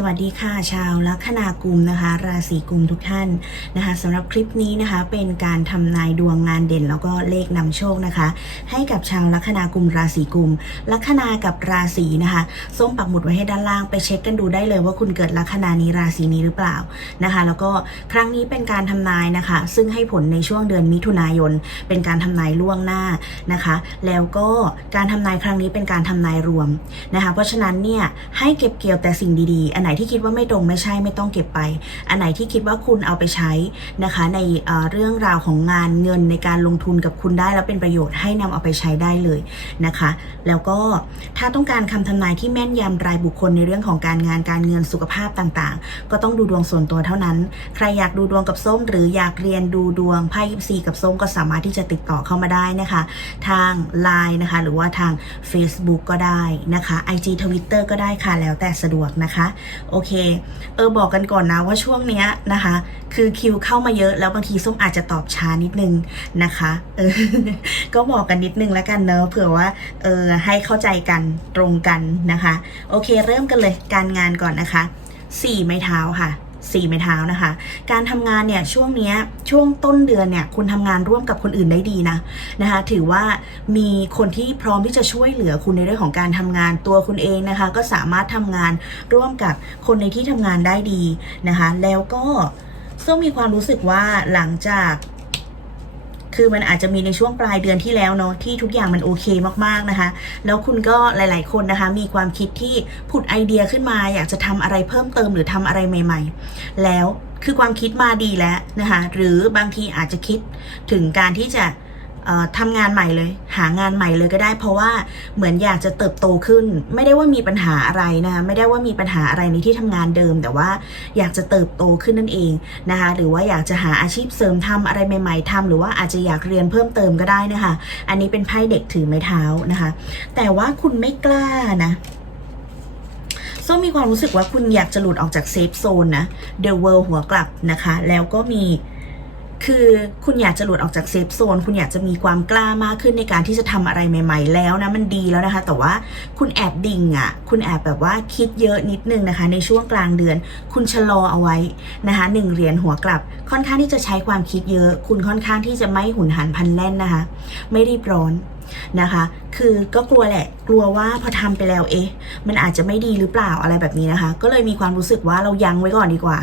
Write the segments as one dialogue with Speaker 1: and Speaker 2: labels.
Speaker 1: สวัสดีค่ะชาวลัคนากุมนะคะ ราศีกุมทุกท่านนะคะสำหรับคลิปนี้นะคะเป็นการทำนายดวงงานเด่น แล้วก็เลขนำโชคนะคะ ให้กับชาวลัคนากุมราศีกุมลัคนากับราศีนะคะส้มปักหมุดไว้ให้ด้านล่างไปเช็คกันดูได้เลยว่าคุณเกิดลัคนานี้ราศีนี้หรือเปล่านะคะ แล้วก็ครั้งนี้เป็นการทำนายนะคะ ซึ่งให้ผลในช่วงเดือนมิถุนายน เป็นการทำนายล่วงหน้านะคะ แล้วก็การทำนายครั้งนี้เป็นการทำนายรวมนะคะ เพราะฉะนั้นเนี่ยให้เก็บเกี่ยวแต่สิ่งดีๆอันไหนที่คิดว่าไม่ตรงไม่ใช่ไม่ต้องเก็บไป อันไหนที่คิดว่าคุณเอาไปใช้นะคะ ในเรื่องราวของงานเงินในการลงทุนกับคุณได้แล้วเป็นประโยชน์ให้นำเอาไปใช้ได้เลยนะคะ แล้วก็ถ้าต้องการคำทำนายที่แม่นยำรายบุคคลในเรื่องของการงานการเงินสุขภาพต่างๆ ก็ต้องดูดวงส่วนตัวเท่านั้น ใครอยากดูดวงกับส้ม หรืออยากเรียนดูดวงไพ่ยิปซีกับส้มก็สามารถที่จะติดต่อเข้ามาได้นะคะ ทาง Line นะคะ หรือว่าทาง Facebook ก็ได้นะคะ IG Twitter ก็ได้ค่ะแล้วแต่สะดวกนะคะโอเค เออบอกกันก่อนนะว่าช่วงเนี้ยนะคะ คือคิวเข้ามาเยอะแล้วบางทีส้มอาจจะตอบช้านิดนึงนะคะเออก็บอกกันนิดนึงแล้วกันเนอะเผื่อว่าเออให้เข้าใจกันตรงกันนะคะ โอเค เริ่มกันเลยการงานก่อนนะคะสี่ไม้เท้าค่ะ สี่ไม้เท้านะคะ การทำงานเนี่ยช่วงเนี้ยช่วงต้นเดือนเนี่ยคุณทำงานร่วมกับคนอื่นได้ดีนะนะคะ ถือว่ามีคนที่พร้อมที่จะช่วยเหลือคุณในเรื่องของการทำงานตัวคุณเองนะคะ ก็สามารถทำงานร่วมกับคนในที่ทำงานได้ดีนะคะ แล้วก็ส้มมีความรู้สึกว่าหลังจาก คือมันอาจจะมีในช่วงปลายเดือนที่แล้วเนาะที่ทุกอย่างมันโอเคมากๆนะคะ แล้วคุณก็หลาย ๆ คนนะคะ มีความคิดที่ผุดไอเดียขึ้นมา อยากจะทำอะไรเพิ่มเติมหรือทำอะไรใหม่ ๆ แล้วคือความคิดมาดีแล้วนะคะ หรือบางทีอาจจะคิดถึงการที่จะ ทำงานใหม่เลย หางานใหม่เลยก็ได้ เพราะว่าเหมือนอยากจะเติบโตขึ้น ไม่ได้ว่ามีปัญหาอะไรนะคะไม่ได้ว่ามีปัญหาอะไรในที่ทำงานเดิม แต่ว่าอยากจะเติบโตขึ้นนั่นเองนะคะหรือว่าอยากจะหาอาชีพเสริมทำอะไรใหม่ ๆทำหรือว่าอาจจะอยากเรียนเพิ่มเติมก็ได้นะคะ อันนี้เป็นไพ่เด็กถือไม้เท้านะคะ แต่ว่าคุณไม่กล้านะส้มมีความรู้สึกว่าคุณอยากจะหลุดออกจากเซฟโซนนะ The World หัวกลับนะคะ แล้วก็มี คือคุณอยากจะหลุดออกจากเซฟโซน คุณอยากจะมีความกล้ามากขึ้นในการที่จะทำอะไรใหม่ ๆ แล้วนะ มันดีแล้วนะคะ แต่ว่าคุณแอบดิ่งอะ่ะ คุณแอบแบบว่าคิดเยอะนิดนึงนะคะ ในช่วงกลางเดือน คุณชะลอเอาไว้นะคะหนึ่งเหรียญหัวกลับ ค่อนข้างที่จะใช้ความคิดเยอะ คุณค่อนข้างที่จะไม่หุนหันพันแล่นนะคะ ไม่รีบร้อนนะคะ คือก็กลัวแหละ กลัวว่าพอทำไปแล้วเอ๊ะ มันอาจจะไม่ดีหรือเปล่าอะไรแบบนี้นะคะ ก็เลยมีความรู้สึกว่าเรายั้งไว้ก่อนดีกว่า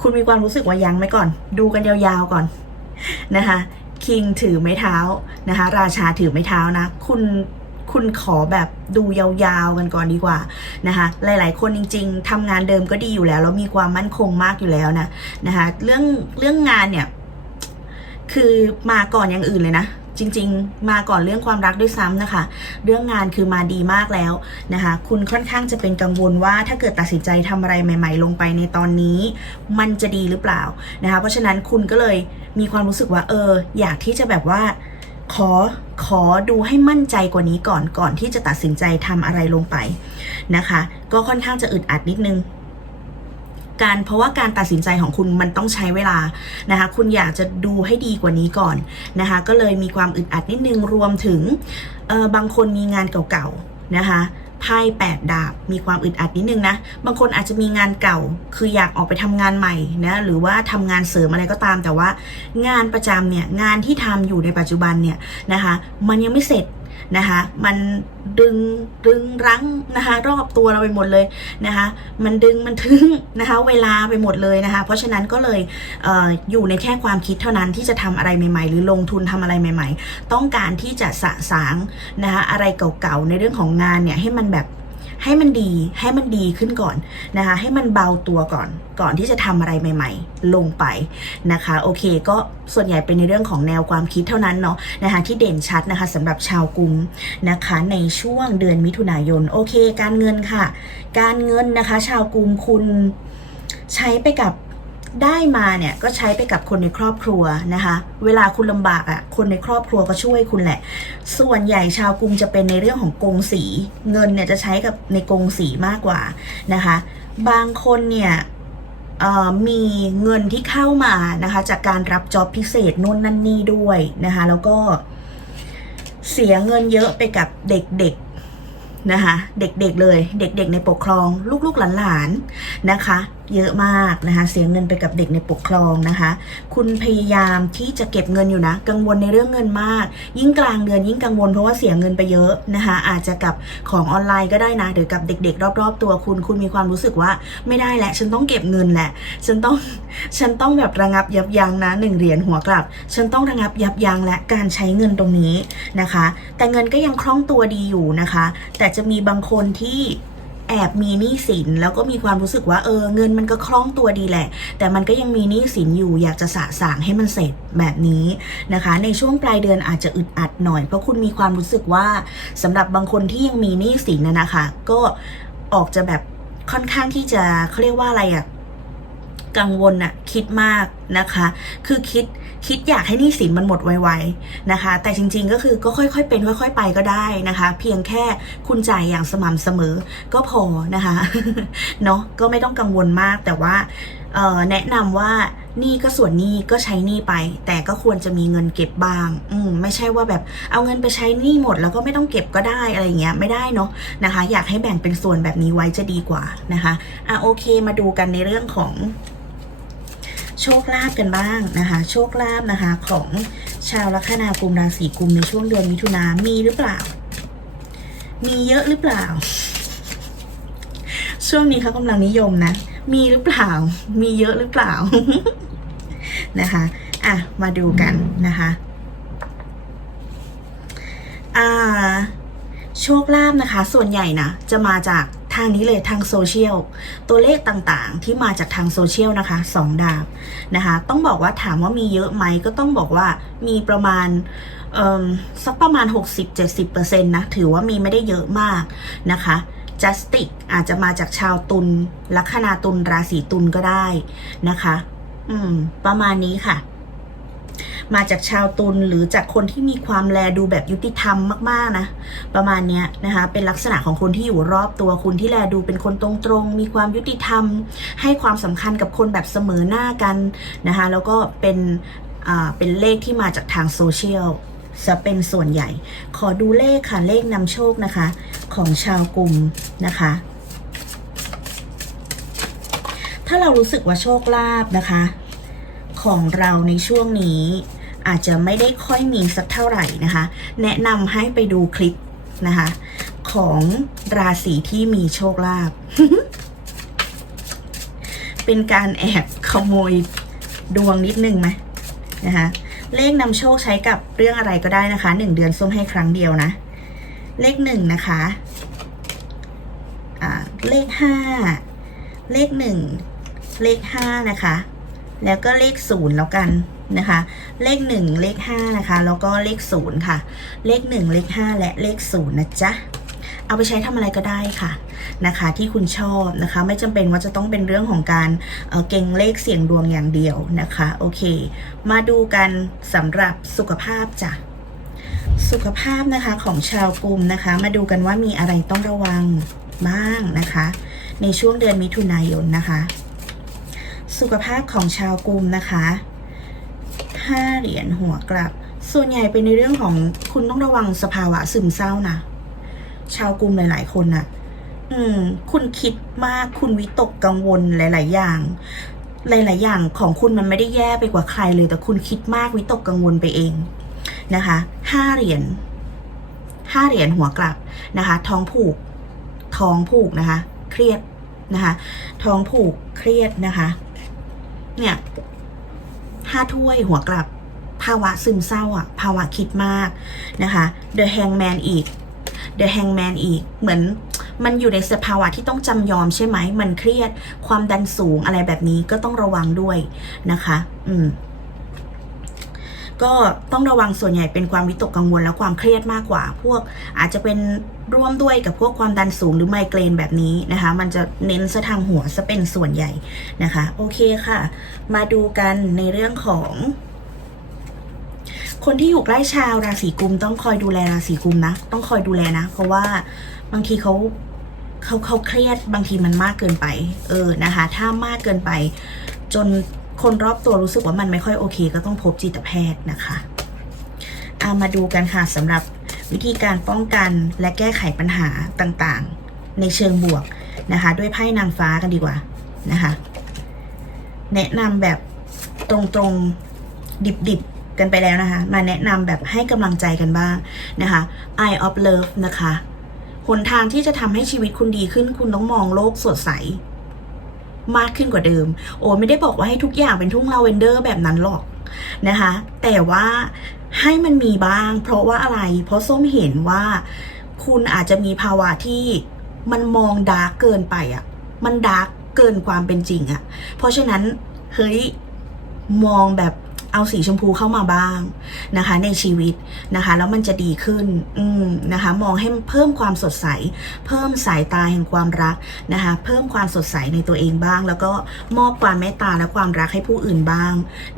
Speaker 1: คุณมีความรู้สึกว่ายังไว้ก่อน ดูกันยาวๆก่อนนะคะคิงถือไม้เท้านะคะ ราชาถือไม้เท้านะ คุณคุณขอแบบดูยาวๆกันก่อนดีกว่านะคะ หลายๆ คนจริง ๆทำงานเดิมก็ดีอยู่แล้วแล้วมีความมั่นคงมากอยู่แล้วนะนะคะ เรื่องเรื่องงานเนี่ย คือมาก่อนอย่างอื่นเลยนะ จริง ๆ มาก่อนเรื่องความรักด้วยซ้ำนะคะ เรื่องงานคือมาดีมากแล้วนะคะ คุณค่อนข้างจะเป็นกังวลว่าถ้าเกิดตัดสินใจทำอะไรใหม่ ๆ ลงไปในตอนนี้ มันจะดีหรือเปล่านะคะ เพราะฉะนั้นคุณก็เลยมีความรู้สึกว่าเออ อยากที่จะแบบว่าขอขอดูให้มั่นใจกว่านี้ก่อนก่อนที่จะตัดสินใจทำอะไรลงไปนะคะ ก็ค่อนข้างจะอึดอัดนิดนึง การเพราะว่าการตัดสินใจของคุณมันต้องใช้เวลานะคะ คุณอยากจะดูให้ดีกว่านี้ก่อนนะคะ ก็เลยมีความอึดอัดนิดนึงรวมถึงบางคนมีงานเก่าๆนะคะไพ่แปดดาบมีความอึดอัดนิดนึงนะ บางคนอาจจะมีงานเก่า คืออยากออกไปทำงานใหม่นะ หรือว่าทำงานเสริมอะไรก็ตาม แต่ว่างานประจำเนี่ย งานที่ทำอยู่ในปัจจุบันเนี่ยนะคะ มันยังไม่เสร็จ นะคะมันดึงดึงรั้งนะคะรอบตัวเราไปหมดเลยนะคะมันดึงมันทึงนะคะเวลาไปหมดเลยนะคะเพราะฉะนั้นก็เลยเอออยู่ในแค่ความคิดเท่านั้นที่จะทำอะไรใหม่ ๆ หรือลงทุนทำอะไรใหม่ ๆ ต้องการที่จะสะสางนะคะอะไรเก่าๆในเรื่องของงานเนี่ยให้มันแบบ ให้มันดีให้มันดีขึ้นก่อนนะคะ ให้มันเบาตัวก่อนก่อนที่จะทำอะไรใหม่ ๆ ลงไปนะคะ โอเค ก็ส่วนใหญ่เป็นในเรื่องของแนวความคิดเท่านั้นเนาะนะคะที่เด่นชัดนะคะสำหรับชาวกุมนะคะในช่วงเดือนมิถุนายน โอเค การเงินค่ะ การเงินนะคะ ชาวกุมคุณใช้ไปกับ ได้มาเนี่ยก็ใช้ไปกับคนในครอบครัวนะคะ เวลาคุณลำบากอะ่ะคนในครอบครัวก็ช่วยคุณแหละ ส่วนใหญ่ชาวกรุงจะเป็นในเรื่องของกงสี เงินเนี่ยจะใช้กับในกงสีมากกว่านะคะ บางคนเนี่ยมีเงินที่เข้ามานะคะจากการรับจ็อบพิเศษนู่นนั่นนี่ด้วยนะคะ แล้วก็เสียเงินเยอะไปกับเด็กๆนะคะ เด็กๆเลย เด็ก ๆ ในปกครอง ลูกๆหลานๆนะคะ เยอะมากนะคะ เสียเงินไปกับเด็กในปกครองนะคะ คุณพยายามที่จะเก็บเงินอยู่นะ กังวลในเรื่องเงินมาก ยิ่งกลางเดือนยิ่งกังวลเพราะว่าเสียเงินไปเยอะนะคะ อาจจะกับของออนไลน์ก็ได้นะ หรือกับเด็ก ๆ รอบ ๆ ตัวคุณ คุณมีความรู้สึกว่าไม่ได้แหละ ฉันต้องเก็บเงินแหละ ฉันต้องฉันต้องแบบระงับยับยั้งนะหนึ่งเหรียญหัวกลับ ฉันต้องระงับยับยั้งและการใช้เงินตรงนี้นะคะ แต่เงินก็ยังคล่องตัวดีอยู่นะคะ แต่จะมีบางคนที่ แอบมีหนี้สินแล้วก็มีความรู้สึกว่าเออเงินมันก็คล่องตัวดีแหละ แต่มันก็ยังมีหนี้สินอยู่อยากจะสะสางให้มันเสร็จแบบนี้นะคะ ในช่วงปลายเดือนอาจจะอึดอัดหน่อย เพราะคุณมีความรู้สึกว่าสำหรับบางคนที่ยังมีหนี้สินนะคะ ก็ออกจะแบบค่อนข้างที่จะเขาเรียกว่าอะไรอะ กังวลอะคิดมากนะคะ คือคิดคิดอยากให้นี้สินมันหมดไวๆนะคะ แต่จริงๆก็คือก็ค่อยๆเป็นค่อย ๆ ไปก็ได้นะคะ เพียงแค่คุณจ่ายอย่างสม่ำเสมอก็พอนะคะเนาะก็ไม่ต้องกังวลมากแต่ว่าแนะนำว่านี่ก็ส่วนนี้ก็ใช้หนี้ไป แต่ก็ควรจะมีเงินเก็บบ้าง อืมไม่ใช่ว่าแบบเอาเงินไปใช้หนี้หมดแล้วก็ไม่ต้องเก็บก็ได้อะไรเงี้ยไม่ได้เนาะนะคะ อยากให้แบ่งเป็นส่วนแบบนี้ไว้จะดีกว่านะคะอะโอเคมาดูกันในเรื่องของ โชคลาภกันบ้างนะคะ โชคลาภนะคะของชาวลัคนากุมราศีกุมในช่วงเดือนมิถุนามีหรือเปล่า มีเยอะหรือเปล่า ช่วงนี้เขากำลังนิยมนะ มีหรือเปล่า มีเยอะหรือเปล่านะคะอะมาดูกันนะคะอ่าโชคลาภนะคะ ส่วนใหญ่นะจะมาจาก ทางนี้เลยทางโซเชียลตัวเลขต่างๆ ที่มาจากทางโซเชียลนะคะสองดาบนะคะ ต้องบอกว่าถามว่ามีเยอะไหมก็ต้องบอกว่ามีประมาณสักประมาณ 60-70%นะถือว่ามีไม่ได้เยอะมากนะคะจัสติกอาจจะมาจากชาวตุลลัคนาตุลราศีตุลก็ได้นะคะ อืม ประมาณนี้ค่ะ มาจากชาวตุลหรือจากคนที่มีความแลดูแบบยุติธรรมมากๆนะประมาณเนี้ยนะคะเป็นลักษณะของคนที่อยู่รอบตัวคุณที่แลดูเป็นคนตรงๆ มีความยุติธรรม ให้ความสำคัญกับคนแบบเสมอหน้ากันนะคะแล้วก็เป็นอ่าเป็นเลขที่มาจากทางโซเชียลจะเป็นส่วนใหญ่ ขอดูเลขค่ะ เลขนำโชคนะคะ ของชาวกลุ่มนะคะ ถ้าเรารู้สึกว่าโชคลาภนะคะ ของเราในช่วงนี้ อาจจะไม่ได้ค่อยมีสักเท่าไหร่นะคะ แนะนำให้ไปดูคลิปนะคะ ของราศีที่มีโชคลาภเป็นการแอบขโมยดวงนิดนึงไหมนะคะเลขนำโชคใช้กับเรื่องอะไรก็ได้นะคะหนึ่งเดือนส้มให้ครั้งเดียวนะ เลขหนึ่งนะคะอ่าเลขห้าเลขหนึ่งเลขห้านะคะ แล้วก็เลขศูนย์แล้วกันนะคะ เลขหนึ่งเลขห้านะคะ แล้วก็เลขศูนย์ค่ะ เลขหนึ่งเลขห้าและเลขศูนย์นะจ๊ะเอาไปใช้ทำอะไรก็ได้ค่ะนะคะ ที่คุณชอบนะคะ ไม่จำเป็นว่าจะต้องเป็นเรื่องของการเเก่งเลขเสี่ยงดวงอย่างเดียวนะคะโอเค มาดูกันสำหรับสุขภาพจ้ะสุขภาพนะคะของชาวกลุ่มนะคะ มาดูกันว่ามีอะไรต้องระวังบ้างนะคะ ในช่วงเดือนมิถุนายนนะคะ สุขภาพของชาวกลุ่มนะคะ เหรียญหัวกลับ ส่วนใหญ่เป็นในเรื่องของคุณต้องระวังสภาวะซึมเศร้านะ ชาวกลุ่มหลาย ๆ คนน่ะ อืม คุณคิดมาก คุณวิตกกังวลหลาย ๆ อย่าง หลาย ๆ อย่างของคุณมันไม่ได้แย่ไปกว่าใครเลย แต่คุณคิดมากวิตกกังวลไปเองนะคะห้าเหรียญห้าเหรียญหัวกลับนะคะ ท้องผูก ท้องผูกนะคะ เครียดนะคะ ท้องผูกเครียดนะคะ เนี่ยห้าถ้วยหัวกลับ ภาวะซึมเศร้าอะ ภาวะคิดมากนะคะ The Hangman อีก The Hangman อีก เหมือนมันอยู่ในสภาวะที่ต้องจำยอมใช่ไหม มันเครียด ความดันสูงอะไรแบบนี้ก็ต้องระวังด้วยนะคะ อืม ก็ต้องระวังส่วนใหญ่เป็นความวิตกกังวลและความเครียดมากกว่า พวกอาจจะเป็นร่วมด้วยกับพวกความดันสูงหรือไมเกรนแบบนี้นะคะ มันจะเน้นซะทางหัวซะเป็นส่วนใหญ่นะคะ โอเคค่ะ มาดูกันในเรื่องของ คนที่อยู่ใกล้ชาวราศีกุม ต้องคอยดูแลราศีกุมนะ ต้องคอยดูแลนะ เพราะว่าบางทีเขาเขาเขาเครียดบางทีมันมากเกินไป เออนะคะ ถ้ามากเกินไป จนคนรอบตัวรู้สึกว่ามันไม่ค่อยโอเค ก็ต้องพบจิตแพทย์นะคะเอามาดูกันค่ะสำหรับวิธีการป้องกันและแก้ไขปัญหาต่างๆ ในเชิงบวกนะคะ ด้วยไพ่นางฟ้ากันดีกว่านะคะ แนะนำแบบตรงๆดิบๆ กันไปแล้วนะคะ มาแนะนำแบบให้กำลังใจกันบ้างนะคะ Eye of Love นะคะหนทางที่จะทำให้ชีวิตคุณดีขึ้น คุณต้องมองโลกสดใส มากขึ้นกว่าเดิม โอ้ไม่ได้บอกว่าให้ทุกอย่างเป็นทุ่งลาเวนเดอร์แบบนั้นหรอกนะคะ แต่ว่าให้มันมีบ้าง เพราะว่าอะไร เพราะส้มเห็นว่าคุณอาจจะมีภาวะที่มันมองดาร์กเกินไปอะ่ะ มันดาร์กเกินความเป็นจริงอะ่ะ เพราะฉะนั้น เฮ้ย มองแบบ เอาสีชมพูเข้ามาบ้างนะคะ ในชีวิตนะคะ แล้วมันจะดีขึ้นอืมนะคะ มองให้เพิ่มความสดใส เพิ่มสายตาแห่งความรักนะคะ เพิ่มความสดใสในตัวเองบ้าง แล้วก็มอบความเมตตาและความรักให้ผู้อื่นบ้าง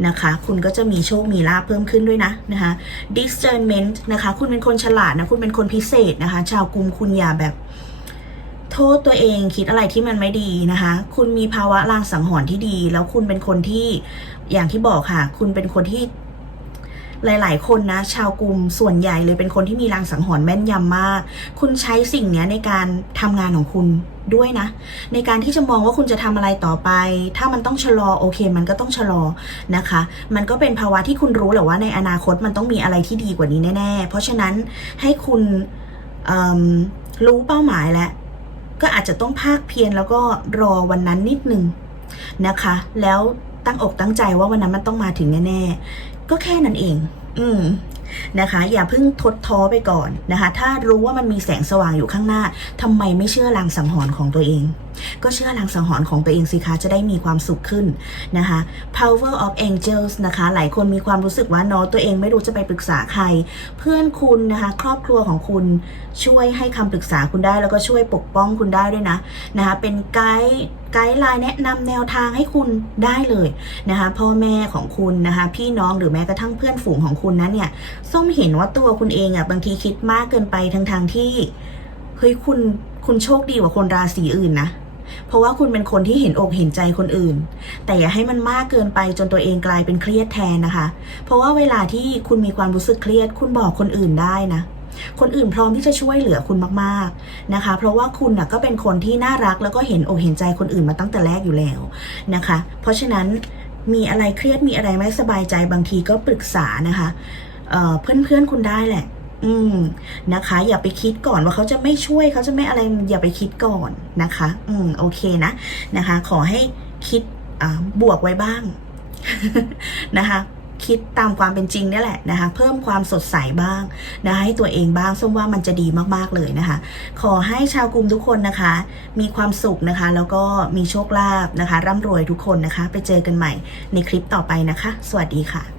Speaker 1: นะคะ คุณก็จะมีโชคมีลาภเพิ่มขึ้นด้วยนะนะคะ discernment นะคะ คุณเป็นคนฉลาดนะคุณเป็นคนพิเศษนะคะ ชาวกรุมคุณอย่าแบบ โทษตัวเองคิดอะไรที่มันไม่ดีนะคะ คุณมีภาวะลางสังหรณ์ที่ดี แล้วคุณเป็นคนที่อย่างที่บอกค่ะ คุณเป็นคนที่หลาย ๆ คนนะ ชาวกรุมส่วนใหญ่เลยเป็นคนที่มีลางสังหรณ์แม่นยำมาก คุณใช้สิ่งนี้ในการทำงานของคุณด้วยนะ ในการที่จะมองว่าคุณจะทำอะไรต่อไป ถ้ามันต้องชะลอโอเค มันก็ต้องชะลอนะคะ มันก็เป็นภาวะที่คุณรู้แหละว่าในอนาคตมันต้องมีอะไรที่ดีกว่านี้แน่ ๆ เพราะฉะนั้นให้คุณรู้เป้าหมายแล้ว ก็อาจจะต้องภาคเพียรแล้วก็รอวันนั้นนิดนึงนะคะ แล้วตั้งอกตั้งใจว่าวันนั้นมันต้องมาถึงแน่ๆก็แค่นั้นเอง อืม นะคะ อย่าเพิ่งทดท้อไปก่อนนะคะ ถ้ารู้ว่ามันมีแสงสว่างอยู่ข้างหน้าทำไมไม่เชื่อลางสังหรณ์ของตัวเอง ก็เชื่อลางสังหรณ์ของตัวเองสิคะจะได้มีความสุขขึ้นนะคะ power of angels นะคะ หลายคนมีความรู้สึกว่านาะตัวเองไม่รู้จะไปปรึกษาใคร เพื่อนคุณนะคะ ครอบครัวของคุณช่วยให้คำปรึกษาคุณได้แล้วก็ช่วยปกป้องคุณได้ด้วยนะนะคะ เป็นไกด์ ไกด์ไลน์แนะนำแนวทางให้คุณได้เลยนะคะพ่อแม่ของคุณนะคะ พี่น้องหรือแม้กระทั่งเพื่อนฝูงของคุณนั้นเนี่ยส้มเห็นว่าตัวคุณเองอะ่ะบางทีคิดมากเกินไปทั้งทางที่เฮ้ยคุณคุณโชคดีกว่าคนราศีอื่นนะเพราะว่าคุณเป็นคนที่เห็นอกเห็นใจคนอื่น แต่อย่าให้มันมากเกินไปจนตัวเองกลายเป็นเครียดแทนนะคะ เพราะว่าเวลาที่คุณมีความรู้สึกเครียด คุณบอกคนอื่นได้นะ คนอื่นพร้อมที่จะช่วยเหลือคุณมากๆนะคะ เพราะว่าคุณนะก็เป็นคนที่น่ารักแล้วก็เห็นอกเห็นใจคนอื่นมาตั้งแต่แรกอยู่แล้วนะคะ เพราะฉะนั้นมีอะไรเครียดมีอะไรไม่สบายใจบางทีก็ปรึกษานะคะเอ่อเพื่อนๆคุณได้แหละ อืมนะคะ อย่าไปคิดก่อนว่าเขาจะไม่ช่วยเขาจะไม่อะไรอย่าไปคิดก่อนนะคะ อืมโอเคนะนะคะ ขอให้คิดบวกไว้บ้างนะคะ คิดตามความเป็นจริงนี่แหละนะคะ เพิ่มความสดใสบ้างนะคะให้ตัวเองบ้างส้มว่ามันจะดีมากๆเลยนะคะ ขอให้ชาวกลุ่มทุกคนนะคะ มีความสุขนะคะ แล้วก็มีโชคลาภนะคะ ร่ำรวยทุกคนนะคะ ไปเจอกันใหม่ในคลิปต่อไปนะคะ สวัสดีค่ะ